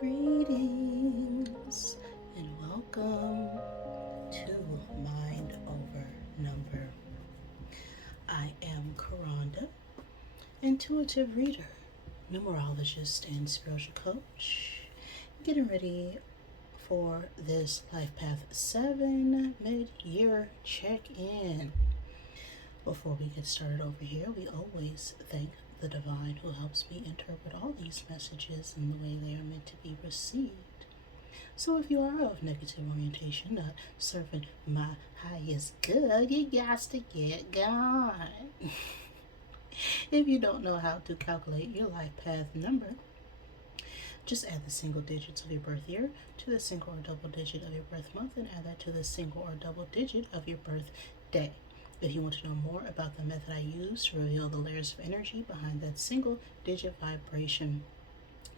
Greetings and welcome to Mind Over Number. I am Karanda, intuitive reader, numerologist, and spiritual coach, getting ready for this Life Path 7 mid-year check-in. Before we get started over here, we always thank the divine who helps me interpret all these messages in the way they are meant to be received. So if you are of negative orientation, not serving my highest good, you got to get gone. If you don't know how to calculate your life path number, just add the single digits of your birth year to the single or double digit of your birth month and add that to the single or double digit of your birth day. If you want to know more about the method I use to reveal the layers of energy behind that single digit vibration,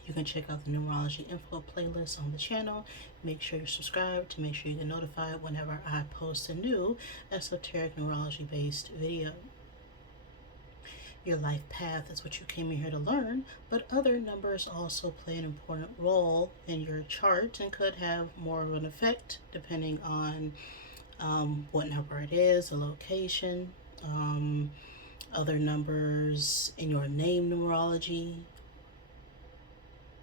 you can check out the Numerology info playlist on the channel. Make sure you're subscribed to make sure you get notified whenever I post a new esoteric numerology based video. Your life path is what you came in here to learn, but other numbers also play an important role in your chart and could have more of an effect depending on what number it is, the location, other numbers in your name numerology,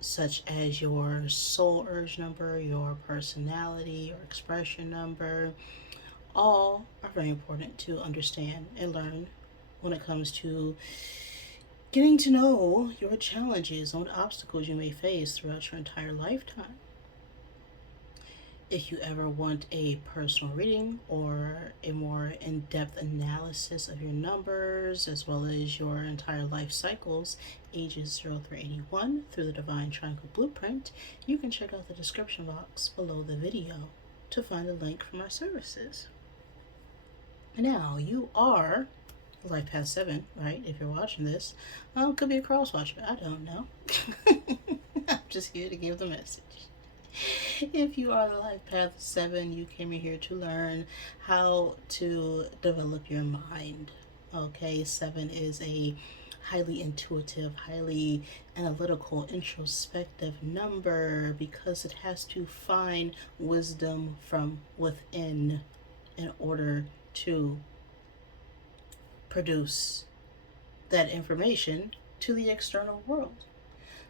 such as your soul urge number, your personality, your expression number, all are very important to understand and learn when it comes to getting to know your challenges and what obstacles you may face throughout your entire lifetime. If you ever want a personal reading or a more in-depth analysis of your numbers as well as your entire life cycles, ages 0 through 81 through the Divine Triangle Blueprint, you can check out the description box below the video to find the link for my services. Now, you are Life Path 7, right? If you're watching this, could be a cross watcher. I don't know. I'm just here to give the message. If you are the Life Path 7, you came in here to learn how to develop your mind. Okay, 7 is a highly intuitive, highly analytical, introspective number because it has to find wisdom from within in order to produce that information to the external world.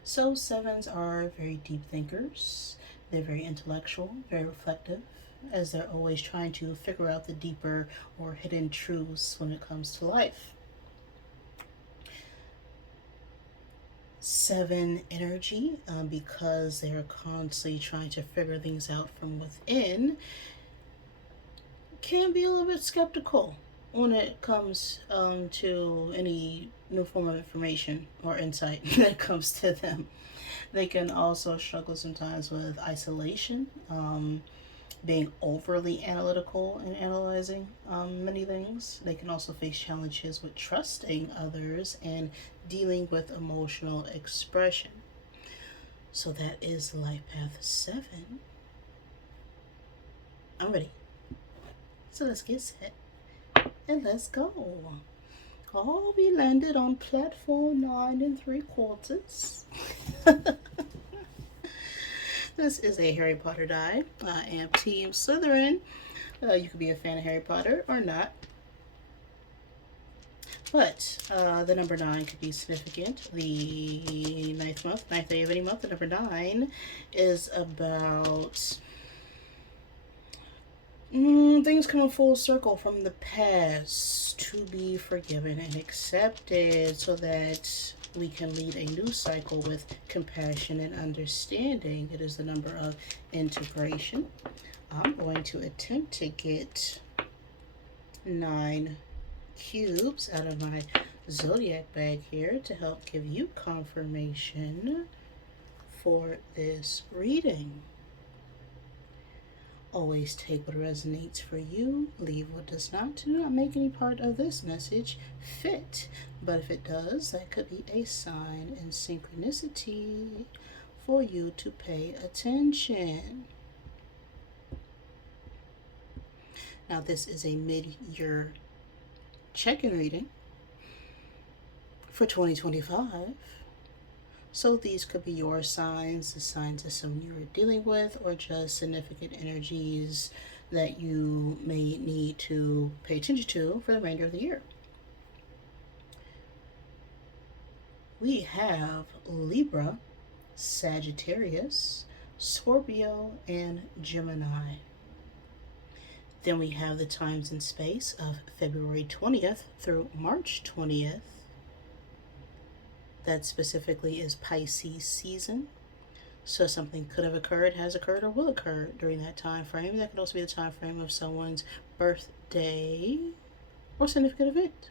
So 7s are very deep thinkers. They're very intellectual, very reflective, as they're always trying to figure out the deeper or hidden truths when it comes to life. 7 energy, because they're constantly trying to figure things out from within, can be a little bit skeptical when it comes to any new form of information or insight that comes to them. They can also struggle sometimes with isolation, being overly analytical and analyzing many things. They can also face challenges with trusting others and dealing with emotional expression. So that is Life Path 7. I'm ready. So let's get set and let's go. Oh, we landed on platform 9 3/4. This is a Harry Potter die. I am Team Slytherin. You could be a fan of Harry Potter or not. But the number 9 could be significant. The ninth day of any month, the number 9 is about things coming full circle from the past to be forgiven and accepted so that we can lead a new cycle with compassion and understanding. It is the number of integration. I'm going to attempt to get 9 cubes out of my zodiac bag here to help give you confirmation for this reading. Always take what resonates for you, leave what does not. Do not make any part of this message fit. But if it does, that could be a sign and synchronicity for you to pay attention. Now, this is a mid-year check-in reading for 2025. So these could be your signs, the signs of someone you are dealing with, or just significant energies that you may need to pay attention to for the remainder of the year. We have Libra, Sagittarius, Scorpio, and Gemini. Then we have the times and space of February 20th through March 20th. That specifically is Pisces season. So something could have occurred, has occurred, or will occur during that time frame. That could also be the time frame of someone's birthday or significant event.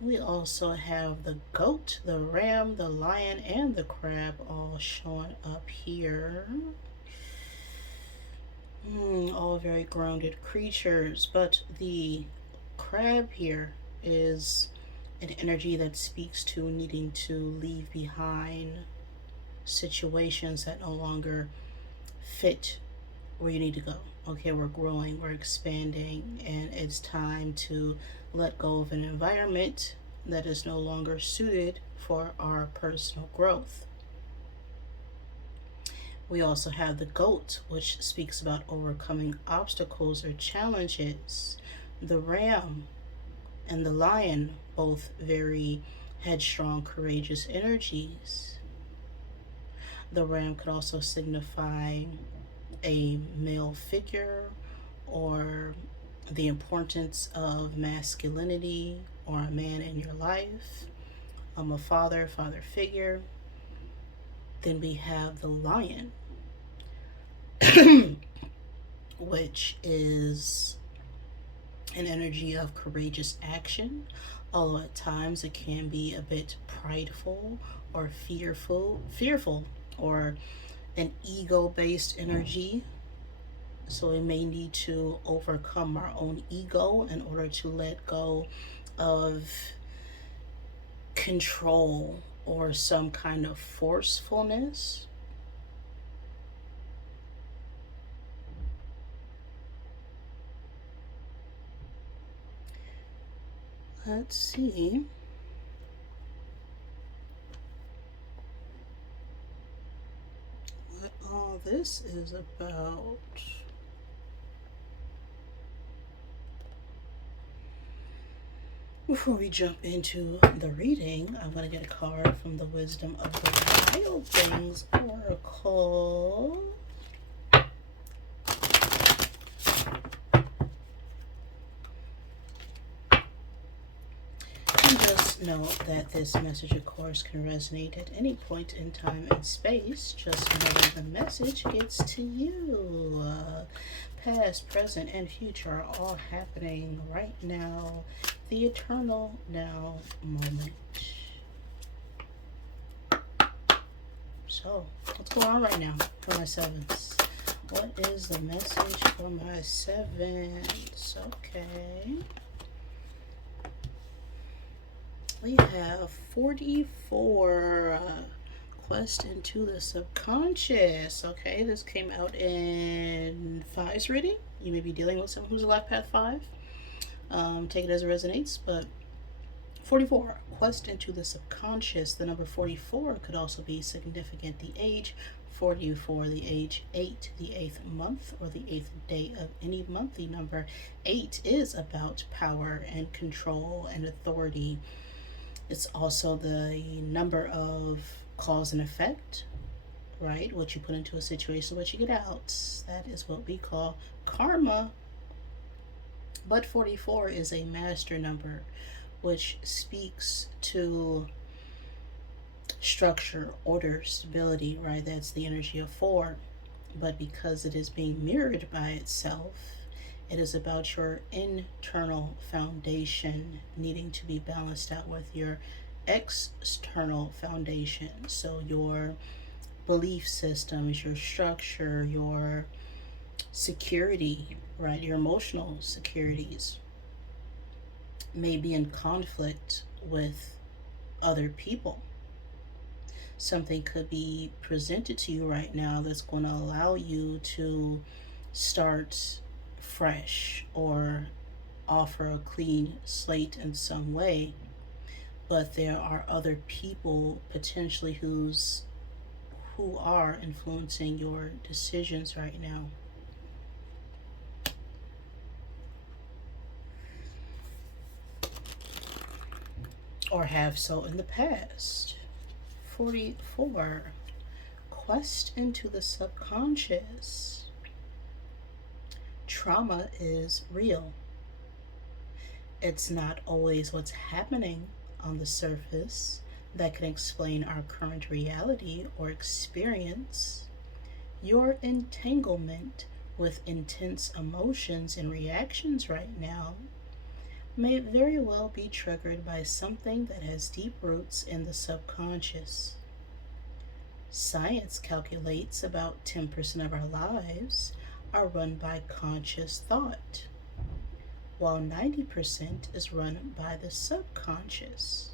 We also have the goat, the ram, the lion, and the crab all showing up here. All very grounded creatures, but the crab here is an energy that speaks to needing to leave behind situations that no longer fit where you need to go. Okay, we're growing, we're expanding, and it's time to let go of an environment that is no longer suited for our personal growth. We also have the goat, which speaks about overcoming obstacles or challenges. The ram and the lion, both very headstrong, courageous energies. The ram could also signify a male figure or the importance of masculinity or a man in your life, a father figure. Then we have the lion, which is an energy of courageous action, although at times it can be a bit prideful or fearful, or an ego-based energy. So we may need to overcome our own ego in order to let go of control or some kind of forcefulness. Let's see. What all this is about. Before we jump into the reading, I'm going to get a card from the Wisdom of the Wild Things Oracle. And just note that this message, of course, can resonate at any point in time and space. Just whenever the message gets to you. Past, present, and future are all happening right now. The eternal now moment. So, what's going on right now for my sevens? What is the message for my sevens? Okay. We have 44. Quest into the subconscious. Okay, this came out in 5's reading. You may be dealing with someone who's a life path 5. Take it as it resonates, but 44, quest into the subconscious. The number 44 could also be significant. The age 44, the age 8, the 8th month, or the 8th day of any month. The number 8 is about power and control and authority. It's also the number of cause and effect, right? What you put into a situation, what you get out. That is what we call karma. But 44 is a master number, which speaks to structure, order, stability, right? That's the energy of 4. But because it is being mirrored by itself, it is about your internal foundation needing to be balanced out with your external foundation. So your belief systems, your structure, your security, right? Your emotional securities may be in conflict with other people. Something could be presented to you right now that's going to allow you to start fresh or offer a clean slate in some way, but there are other people potentially who are influencing your decisions right now. Or have so in the past. 44. Quest into the subconscious. Trauma is real. It's not always what's happening on the surface that can explain our current reality or experience. Your entanglement with intense emotions and reactions right now may very well be triggered by something that has deep roots in the subconscious. Science calculates about 10% of our lives are run by conscious thought, while 90% is run by the subconscious.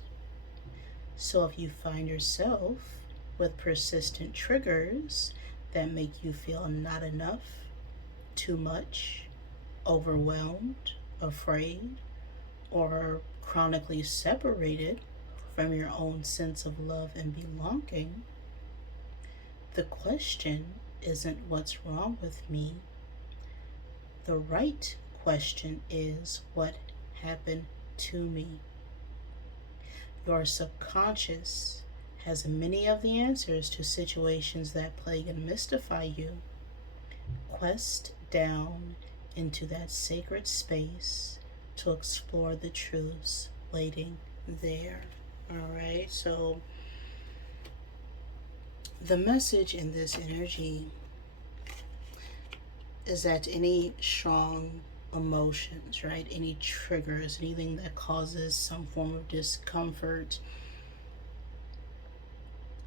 So if you find yourself with persistent triggers that make you feel not enough, too much, overwhelmed, afraid, or chronically separated from your own sense of love and belonging, the question isn't what's wrong with me. The right question is what happened to me. Your subconscious has many of the answers to situations that plague and mystify you. Quest down into that sacred space to explore the truths waiting there. All right, so the message in this energy is that any strong emotions, right, any triggers, anything that causes some form of discomfort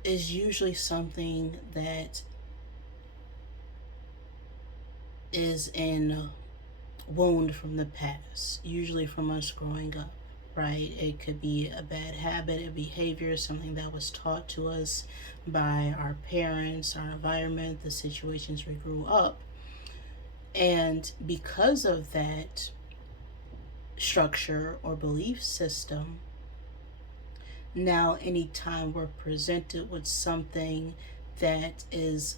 is usually something that is in wound from the past, usually from us growing up, right? It could be a bad habit, a behavior, something that was taught to us by our parents, our environment, the situations we grew up. And because of that structure or belief system, now anytime we're presented with something that is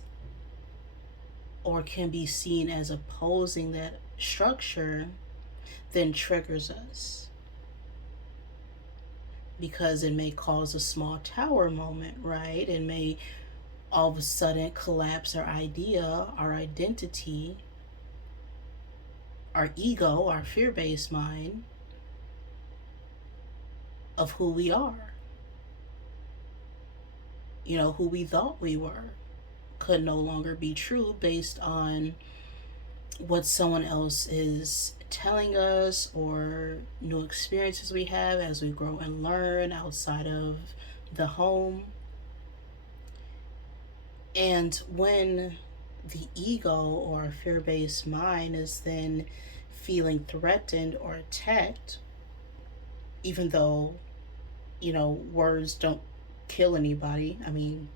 or can be seen as opposing that structure, then triggers us, because it may cause a small tower moment, right? It may all of a sudden collapse our idea, our identity, our ego, our fear-based mind of who we are. You know, who we thought we were could no longer be true based on what someone else is telling us or new experiences we have as we grow and learn outside of the home. And when the ego or fear-based mind is then feeling threatened or attacked, even though, words don't kill anybody. I mean,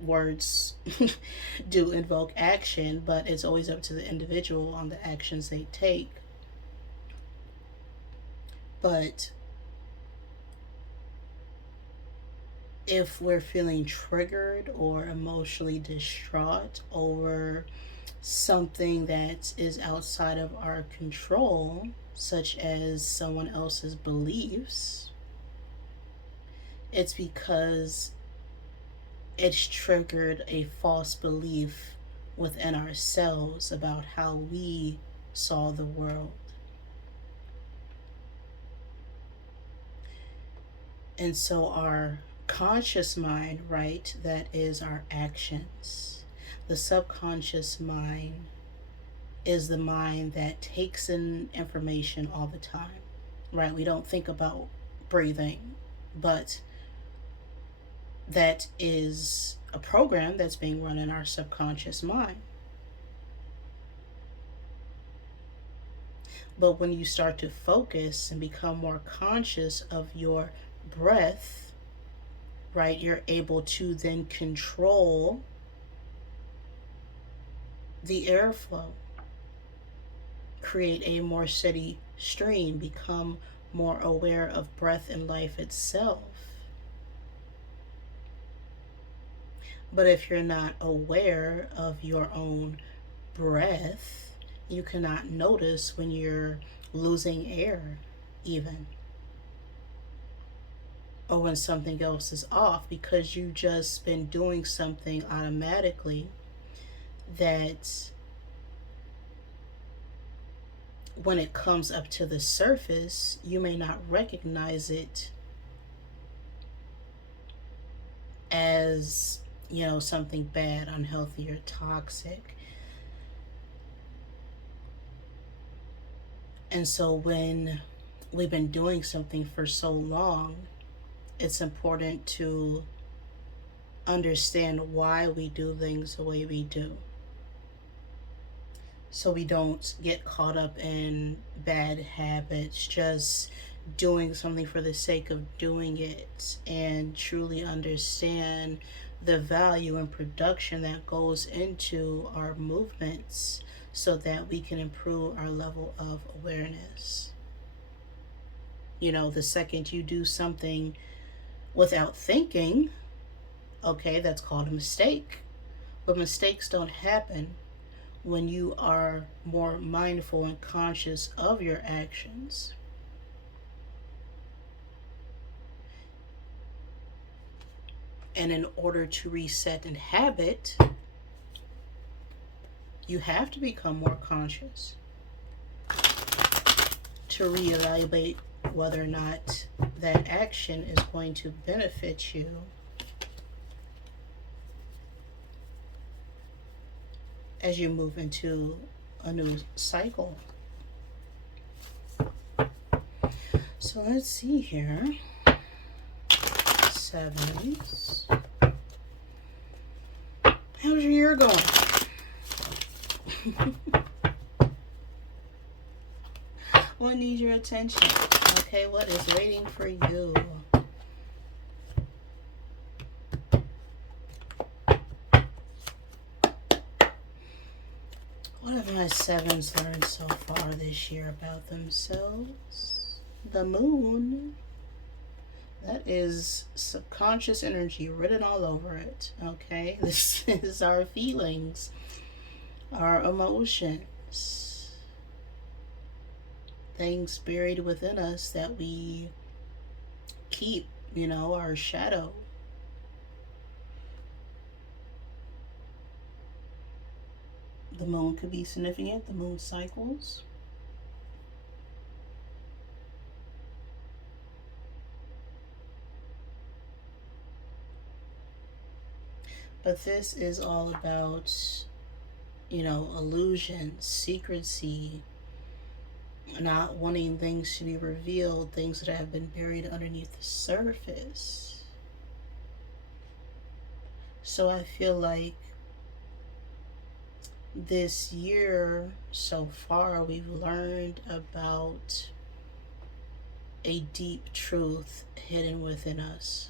words do invoke action, but it's always up to the individual on the actions they take. But if we're feeling triggered or emotionally distraught over something that is outside of our control, such as someone else's beliefs, it's because it's triggered a false belief within ourselves about how we saw the world. And so our conscious mind, right, that is our actions. The subconscious mind is the mind that takes in information all the time, right? We don't think about breathing, but that is a program that's being run in our subconscious mind. But when you start to focus and become more conscious of your breath, right, you're able to then control the airflow. create a more steady stream, become more aware of breath and life itself. But if you're not aware of your own breath, you cannot notice when you're losing air, even, or when something else is off, because you've just been doing something automatically that when it comes up to the surface, you may not recognize it as, something bad, unhealthy, or toxic. And so when we've been doing something for so long, it's important to understand why we do things the way we do, so we don't get caught up in bad habits, just doing something for the sake of doing it, and truly understand the value and production that goes into our movements so that we can improve our level of awareness. The second you do something without thinking, okay, that's called a mistake. But mistakes don't happen when you are more mindful and conscious of your actions. And in order to reset an habit, you have to become more conscious to reevaluate whether or not that action is going to benefit you as you move into a new cycle. So let's see here. Sevens. How's your year going? What needs your attention? Okay, what is waiting for you? What have my sevens learned so far this year about themselves? The moon. That is subconscious energy written all over it. Okay, this is our feelings, our emotions, things buried within us that we keep, our shadow. The moon could be significant, the moon cycles. But this is all about, illusion, secrecy, not wanting things to be revealed, things that have been buried underneath the surface. So I feel like this year so far, we've learned about a deep truth hidden within us.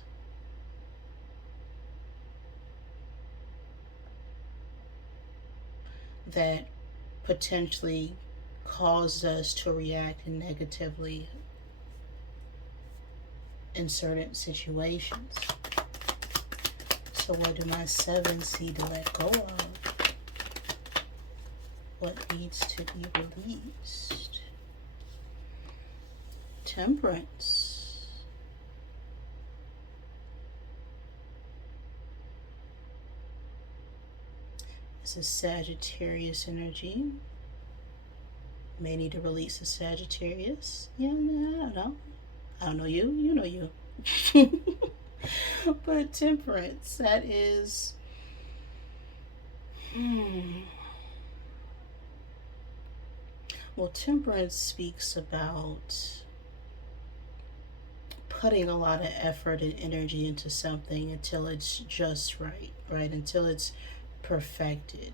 That potentially caused us to react negatively in certain situations. So what do my sevens see to let go of? What needs to be released? Temperance. This is Sagittarius energy. May need to release a Sagittarius. Yeah, I don't know. I don't know you. You know you. But temperance, that is... Well, temperance speaks about putting a lot of effort and energy into something until it's just right? Until it's perfected.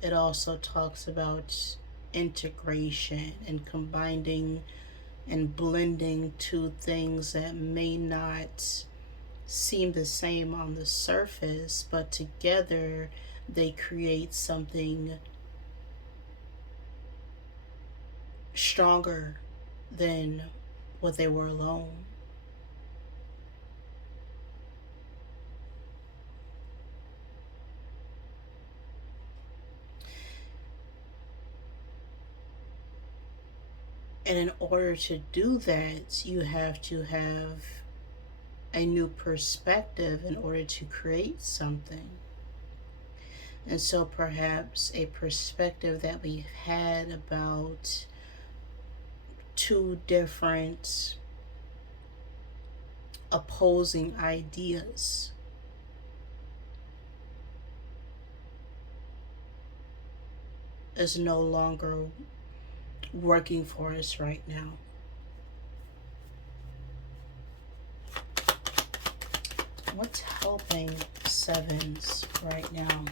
It also talks about integration and combining and blending two things that may not seem the same on the surface, but together they create something stronger than what they were alone. And in order to do that, you have to have a new perspective in order to create something. And so perhaps a perspective that we've had about two different opposing ideas is no longer working for us right now. What's helping sevens right now?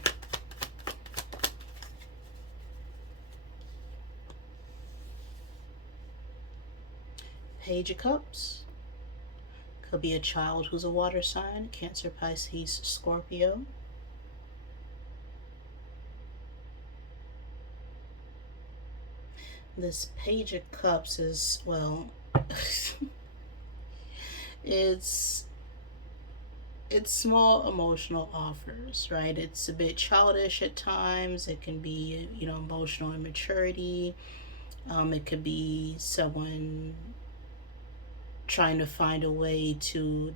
Page of Cups. Could be a child who's a water sign, Cancer, Pisces, Scorpio. This Page of Cups is, well, it's small emotional offers, right? It's a bit childish at times. It can be, emotional immaturity. It could be someone trying to find a way to,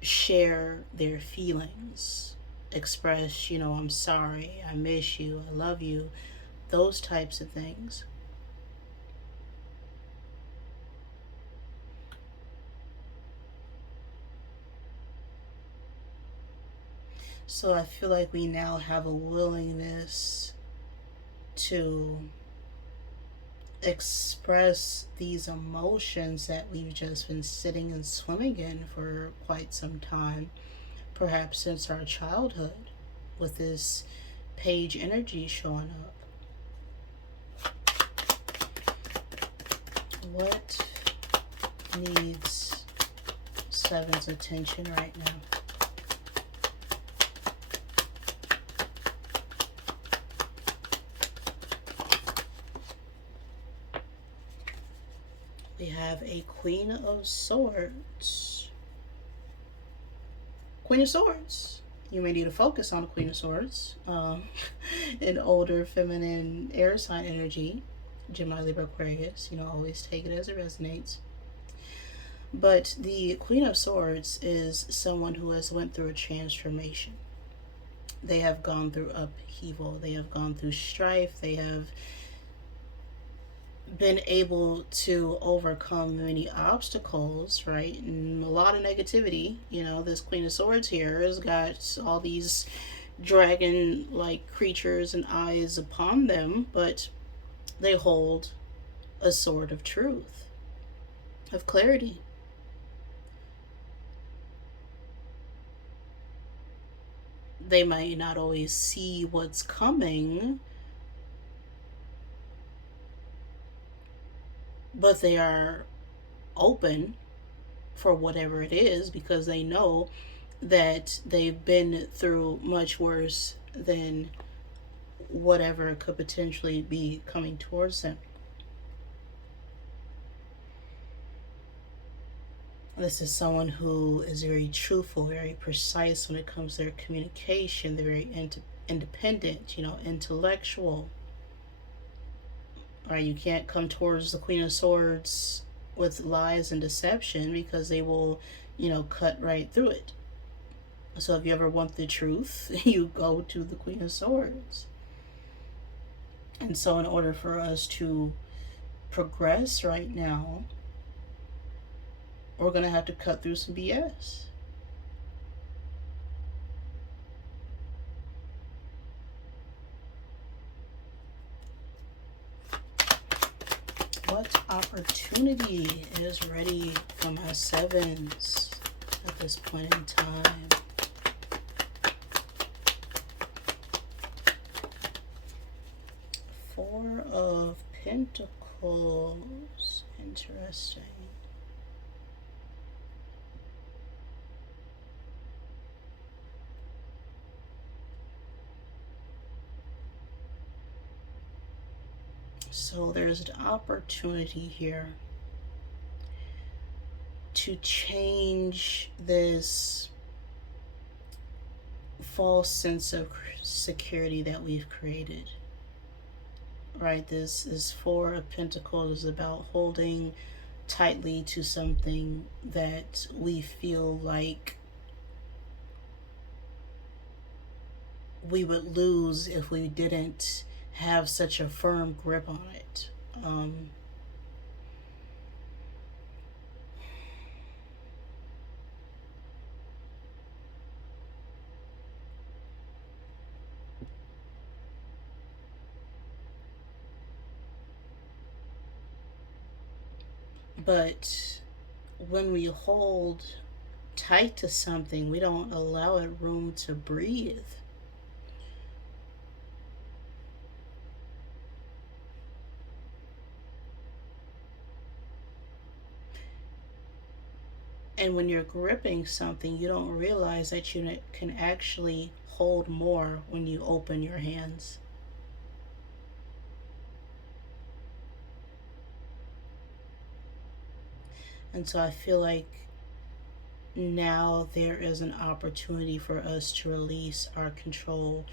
share their feelings, express, I'm sorry, I miss you, I love you, those types of things. So I feel like we now have a willingness to express these emotions that we've just been sitting and swimming in for quite some time, perhaps since our childhood, with this page energy showing up. What needs seven's attention right now? We have a Queen of Swords. Queen of Swords. You may need to focus on the Queen of Swords. An older feminine air sign energy. Gemini, Libra, Aquarius. Always take it as it resonates. But the Queen of Swords is someone who has went through a transformation. They have gone through upheaval. They have gone through strife. They have been able to overcome many obstacles, right? And a lot of negativity. This Queen of Swords here has got all these dragon-like creatures and eyes upon them, but they hold a sword of truth, of clarity. They might not always see what's coming, but they are open for whatever it is because they know that they've been through much worse than whatever could potentially be coming towards them. This is someone who is very truthful, very precise when it comes to their communication. They're very independent, intellectual. Right, you can't come towards the Queen of Swords with lies and deception because they will, cut right through it. So if you ever want the truth, you go to the Queen of Swords. And so in order for us to progress right now, we're going to have to cut through some BS. What opportunity is ready for my sevens at this point in time? Four of Pentacles. Interesting. So there's an opportunity here to change this false sense of security that we've created. Right? This is Four of Pentacles is about holding tightly to something that we feel like we would lose if we didn't have such a firm grip on it. But when we hold tight to something, we don't allow it room to breathe. And when you're gripping something, you don't realize that you can actually hold more when you open your hands. And so I feel like now there is an opportunity for us to release our control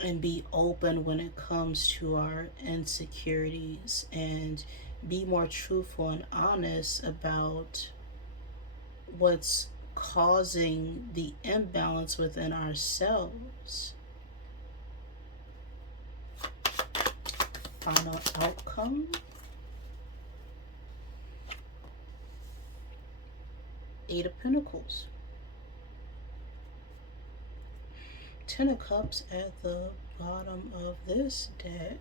and be open when it comes to our insecurities and be more truthful and honest about what's causing the imbalance within ourselves. Final outcome. Eight of Pentacles. Ten of Cups at the bottom of this deck.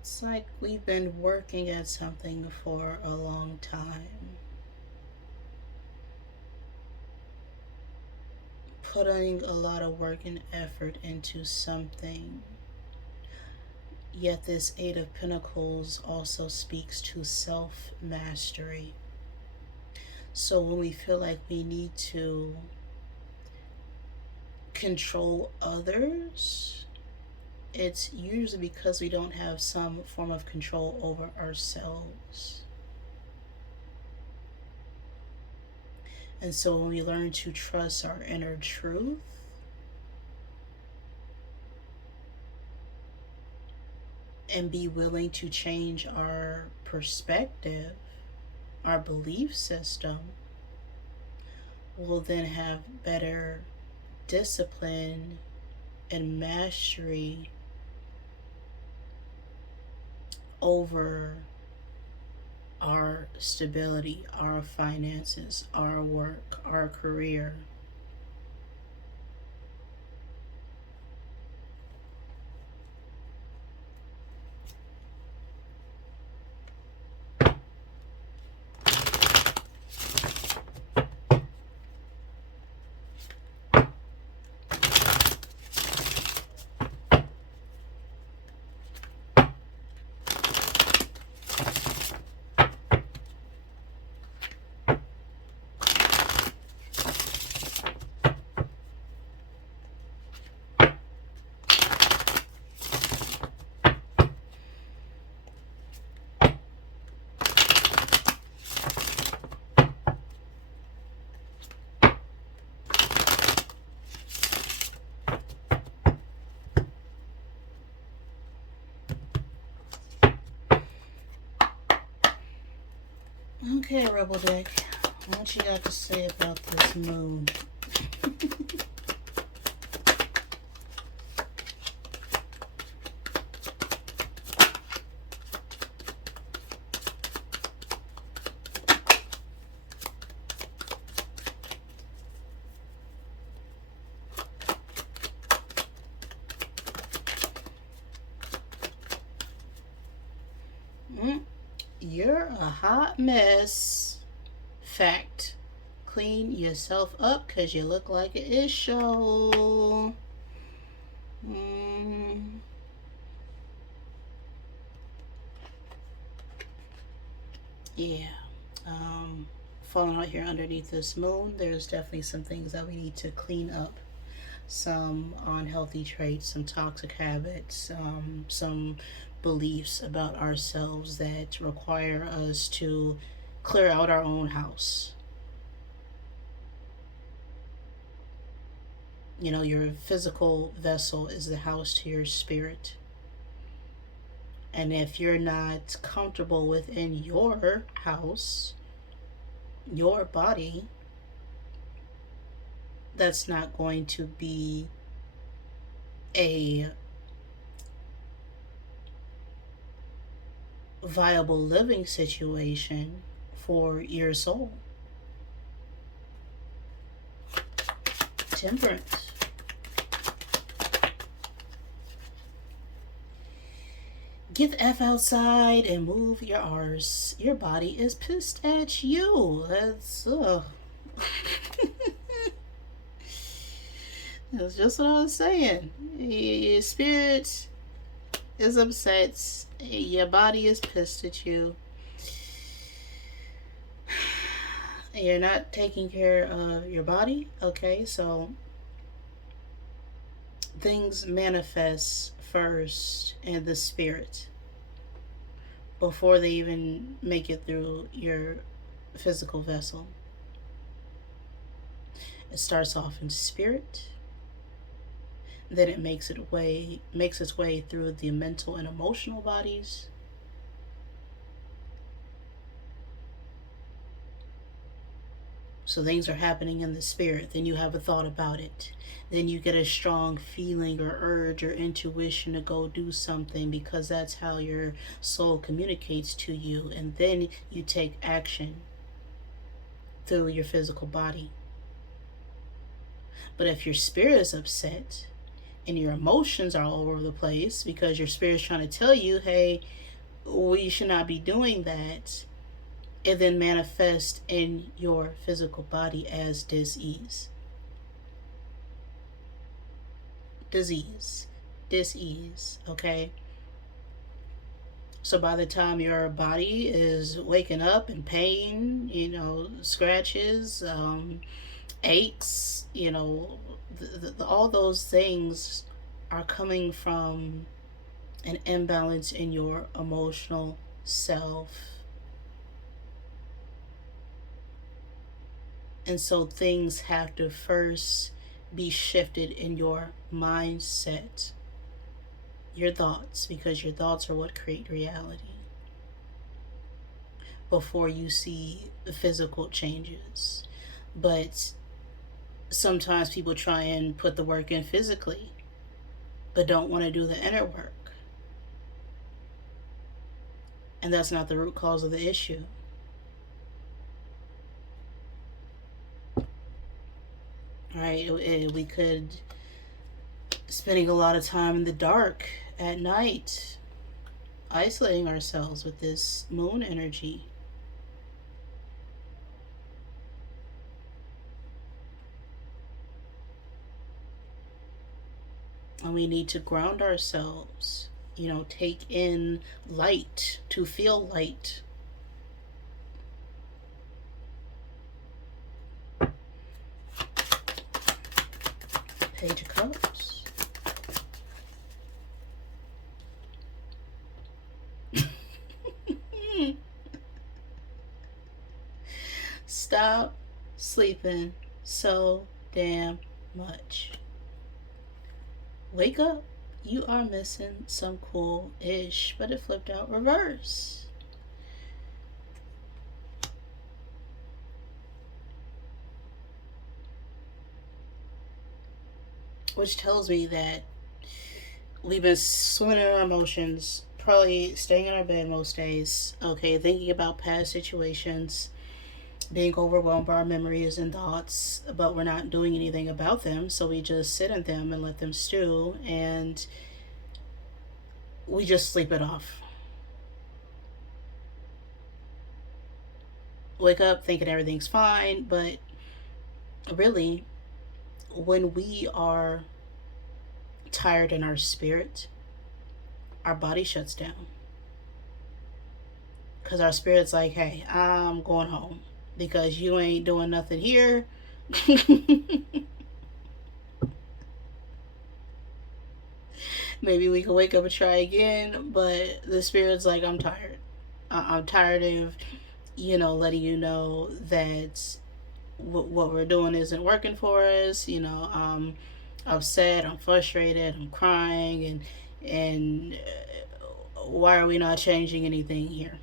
It's like we've been working at something for a long time. Putting a lot of work and effort into something. Yet this Eight of Pentacles also speaks to self-mastery. So when we feel like we need to control others, it's usually because we don't have some form of control over ourselves. And so when we learn to trust our inner truth, and be willing to change our perspective, our belief system, we'll then have better discipline and mastery over our stability, our finances, our work, our career. Okay, Rebel Deck, what you got to say about this moon? You're a hot mess. Fact. Clean yourself up because you look like an issue. Yeah. Falling out here underneath this moon, there's definitely some things that we need to clean up. Some unhealthy traits, some toxic habits, some beliefs about ourselves that require us to clear out our own house. You know, your physical vessel is the house to your spirit. And if you're not comfortable within your house, your body, that's not going to be a viable living situation for your soul. Temperance. Get the F outside and move your arse. Your body is pissed at you. That's just what I was saying. Your spirit is upset. Your body is pissed at you. You're not taking care of your body. Okay, so things manifest first in the spirit before they even make it through your physical vessel. It starts off in spirit, then it makes its way through the mental and emotional bodies. So things are happening in the spirit, then you have a thought about it. Then you get a strong feeling or urge or intuition to go do something because that's how your soul communicates to you. And then you take action through your physical body. But if your spirit is upset and your emotions are all over the place because your spirit's trying to tell you, hey, we should not be doing that, it then manifests in your physical body as disease. Disease, okay? So by the time your body is waking up in pain, scratches, aches, all those things are coming from an imbalance in your emotional self. And so things have to first be shifted in your mindset, your thoughts, because your thoughts are what create reality, before you see the physical changes. But sometimes people try and put the work in physically, but don't want to do the inner work. And that's not the root cause of the issue. Right? We could spending a lot of time in the dark at night, isolating ourselves with this moon energy. And we need to ground ourselves, take in light to feel light. Page of Cups. Stop sleeping so damn much. Wake up. You are missing some cool-ish, but it flipped out reverse. Which tells me that we've been swimming in our emotions, probably staying in our bed most days, okay, thinking about past situations, being overwhelmed by our memories and thoughts, but we're not doing anything about them, so we just sit in them and let them stew, and we just sleep it off. Wake up thinking everything's fine, but really, when we are tired in our spirit, our body shuts down. Because our spirit's like, hey, I'm going home because you ain't doing nothing here. Maybe we can wake up and try again. But the spirit's like, I'm tired. I'm tired of, letting you know that what we're doing isn't working for us. I'm upset, I'm frustrated, I'm crying, and why are we not changing anything here?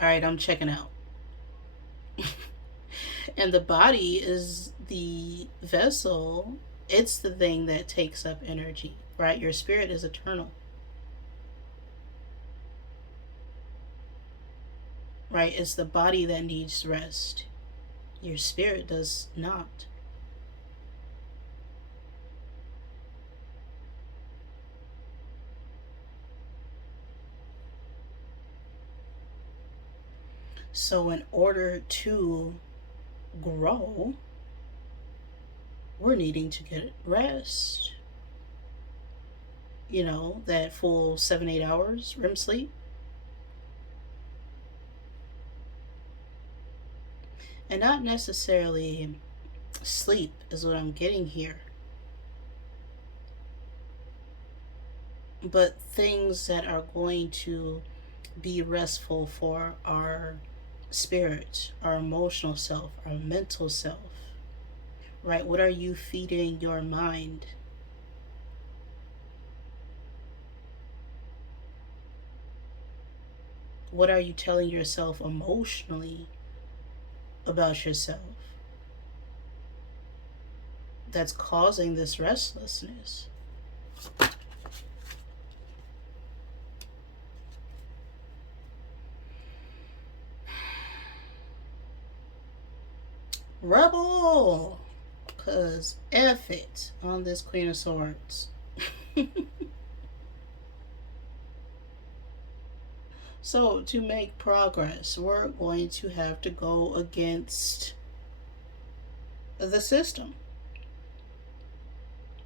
All right, I'm checking out. And the body is the vessel, it's the thing that takes up energy, right? Your spirit is eternal, right? It's the body that needs rest. Your spirit does not. So, in order to grow, we're needing to get rest. That full 7-8 hours REM sleep. And not necessarily sleep, is what I'm getting here, but things that are going to be restful for our spirit, our emotional self, our mental self, right? What are you feeding your mind? What are you telling yourself emotionally about yourself that's causing this restlessness? Rebel! Because F it on this Queen of Swords. So, to make progress, we're going to have to go against the system.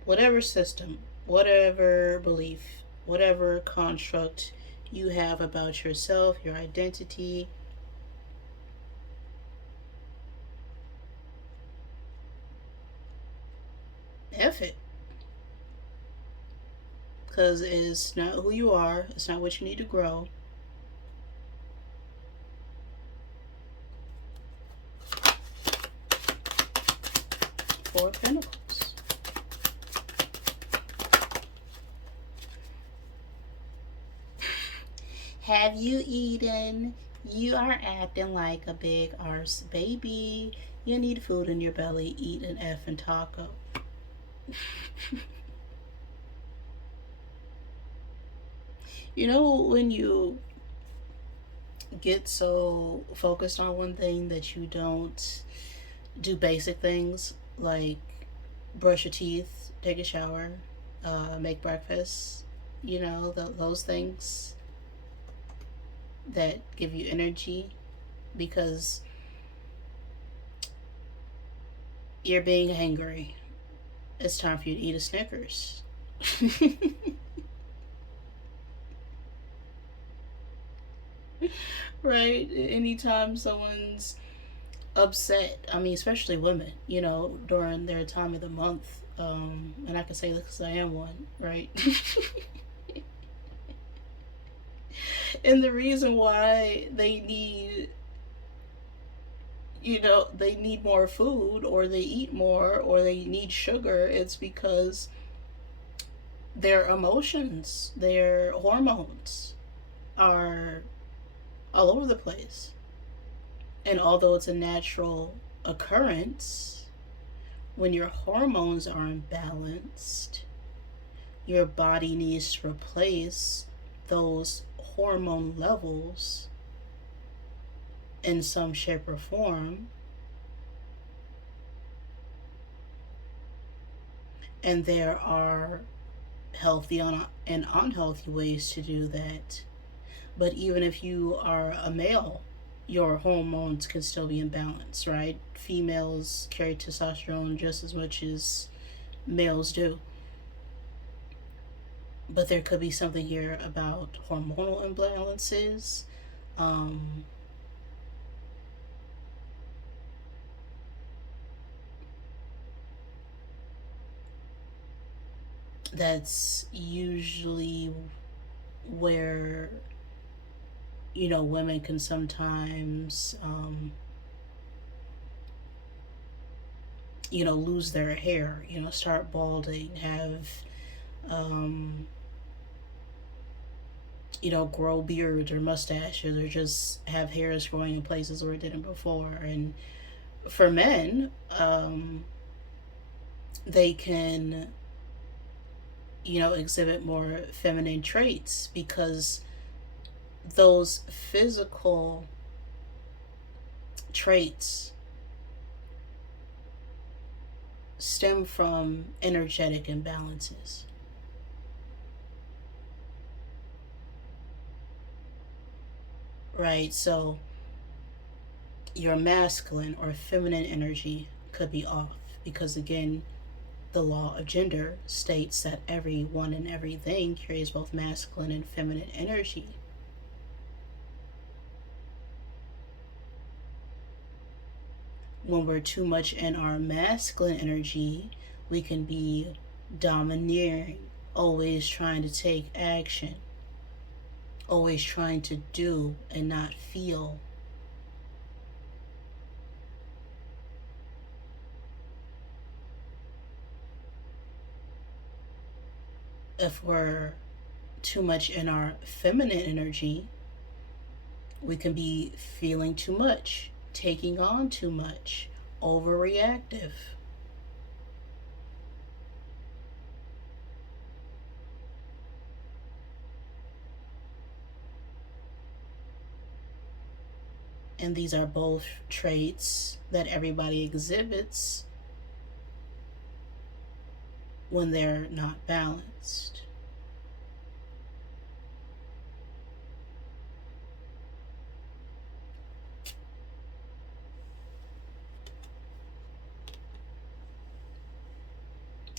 Whatever system, whatever belief, whatever construct you have about yourself, your identity. F it. Because it's not who you are, it's not what you need to grow. Four of Pentacles. Have you eaten? You are acting like a big arse baby. You need food in your belly. Eat an effing taco. When you get so focused on one thing that you don't do basic things like brush your teeth, take a shower, make breakfast, those things that give you energy because you're being hangry. It's time for you to eat a Snickers. Right? Anytime someone's upset, I mean, especially women, during their time of the month, and I can say this because I am one, right? And the reason why they need more food or they eat more or they need sugar, it's because their emotions, their hormones are all over the place. And although it's a natural occurrence, when your hormones are imbalanced, your body needs to replace those hormone levels in some shape or form. And there are healthy and unhealthy ways to do that. But even if you are a male, your hormones can still be imbalanced, right? Females carry testosterone just as much as males do. But there could be something here about hormonal imbalances. Um, that's usually where, women can sometimes, lose their hair, start balding, have, um, grow beards or mustaches, or just have hairs growing in places where it didn't before. And for men, they can, exhibit more feminine traits because those physical traits stem from energetic imbalances. Right? So your masculine or feminine energy could be off because, again, the law of gender states that everyone and everything carries both masculine and feminine energy. When we're too much in our masculine energy, we can be domineering, always trying to take action, always trying to do and not feel. If we're too much in our feminine energy, we can be feeling too much, taking on too much, overreactive. And these are both traits that everybody exhibits when they're not balanced.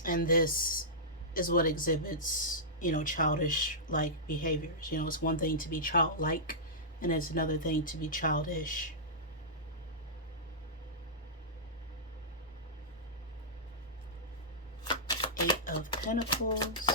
And this is what exhibits, childish like behaviors. It's one thing to be childlike, and it's another thing to be childish. Eight of Pentacles.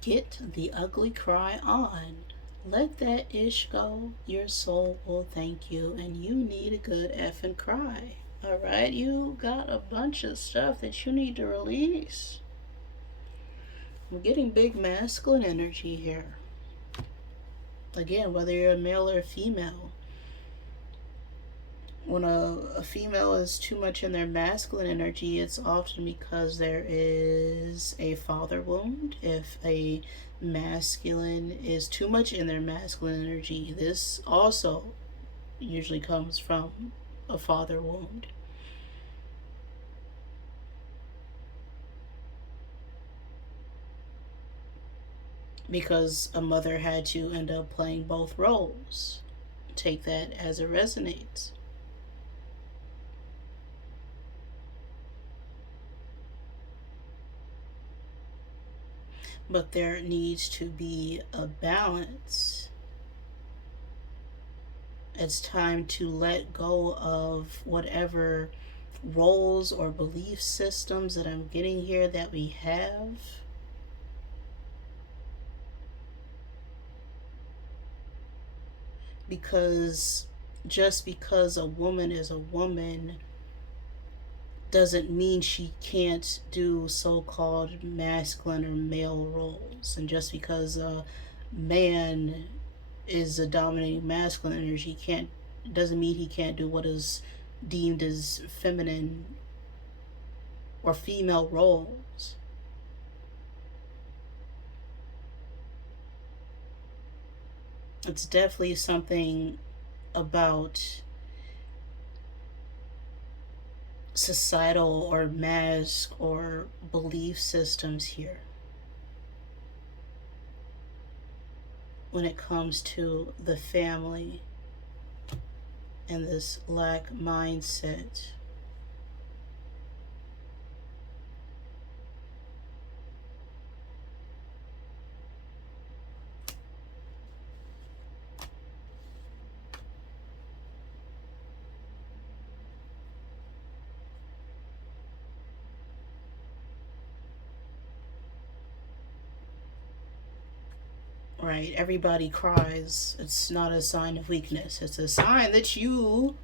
Get the ugly cry on. Let that ish go. Your soul will thank you, and you need a good effing cry. Alright? You got a bunch of stuff that you need to release. We're getting big masculine energy here. Again, whether you're a male or a female, when a female is too much in their masculine energy, it's often because there is a father wound. If a masculine is too much in their masculine energy, this also usually comes from a father wound. Because a mother had to end up playing both roles. Take that as it resonates. But there needs to be a balance. It's time to let go of whatever roles or belief systems that I'm getting here that we have. Because just because a woman is a woman doesn't mean she can't do so-called masculine or male roles. And just because a man is a dominating masculine energy doesn't mean he can't do what is deemed as feminine or female roles. It's definitely something about societal or mask or belief systems here when it comes to the family and this lack mindset. right? Everybody cries. It's not a sign of weakness. It's a sign that you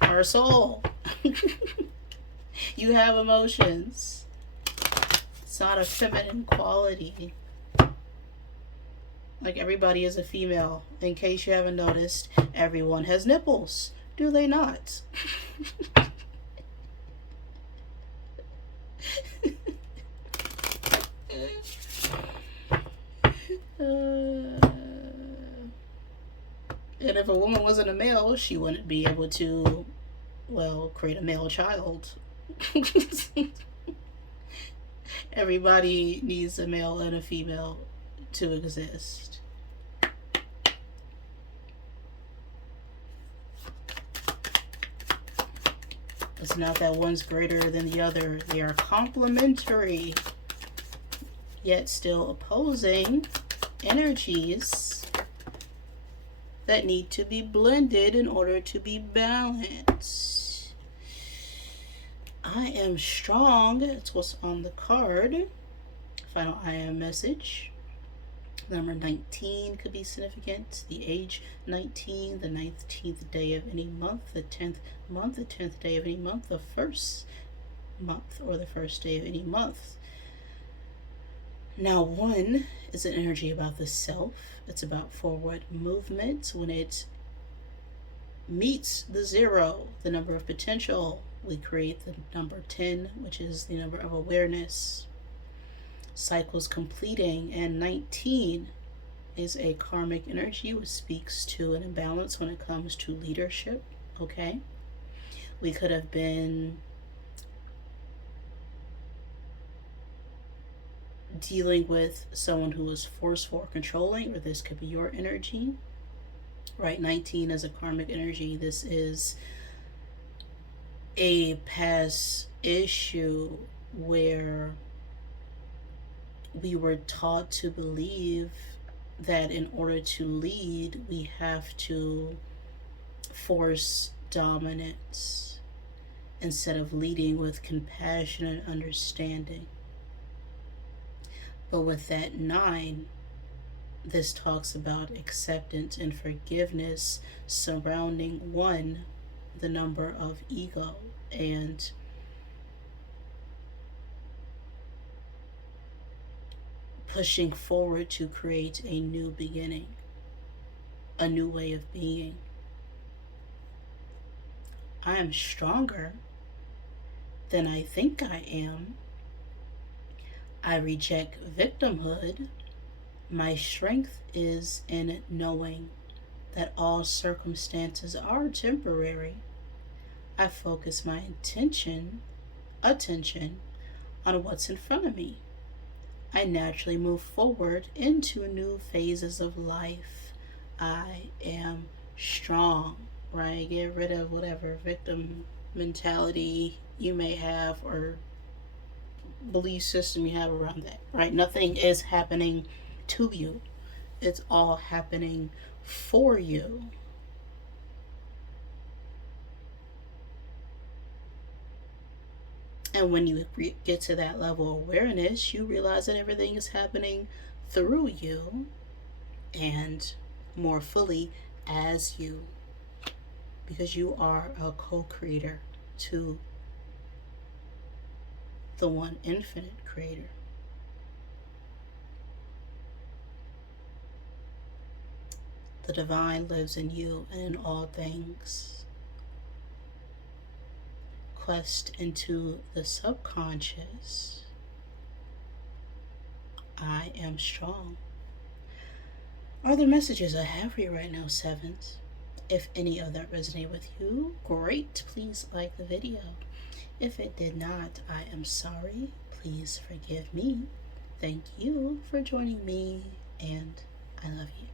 are a soul. You have emotions. It's not a feminine quality. Like, everybody is a female. In case you haven't noticed, everyone has nipples. Do they not? And if a woman wasn't a male, she wouldn't be able to, well, create a male child. Everybody needs a male and a female to exist. It's not that one's greater than the other. They are complementary, yet still opposing energies that need to be blended in order to be balanced. I am strong. It's what's on the card. Final I am message. Number 19 could be significant. The age 19, the 19th day of any month, the 10th month, the 10th day of any month, the first month, or the first day of any month. Now, 1 is an energy about the self. It's about forward movement. When it meets the 0, the number of potential, we create the number 10, which is the number of awareness. Cycles completing, and 19 is a karmic energy, which speaks to an imbalance when it comes to leadership. Okay, we could have been dealing with someone who is forceful or controlling, or this could be your energy, right? 19 is a karmic energy. This is a past issue where we were taught to believe that in order to lead, we have to force dominance instead of leading with compassion and understanding. But with that 9, this talks about acceptance and forgiveness surrounding 1, the number of ego, and pushing forward to create a new beginning, a new way of being. I am stronger than I think I am. I reject victimhood. My strength is in knowing that all circumstances are temporary. I focus my attention on what's in front of me. I naturally move forward into new phases of life. I am strong, right? Get rid of whatever victim mentality you may have or belief system you have around that, right? Nothing is happening to you. It's all happening for you. And when you get to that level of awareness, you realize that everything is happening through you and more fully as you, because you are a co-creator to the one infinite creator. The divine lives in you and in all things. Quest into the subconscious. I am strong. Are the messages I have for you right now, 7s? If any of that resonate with you, great. Please like the video. If it did not, I am sorry. Please forgive me. Thank you for joining me, and I love you.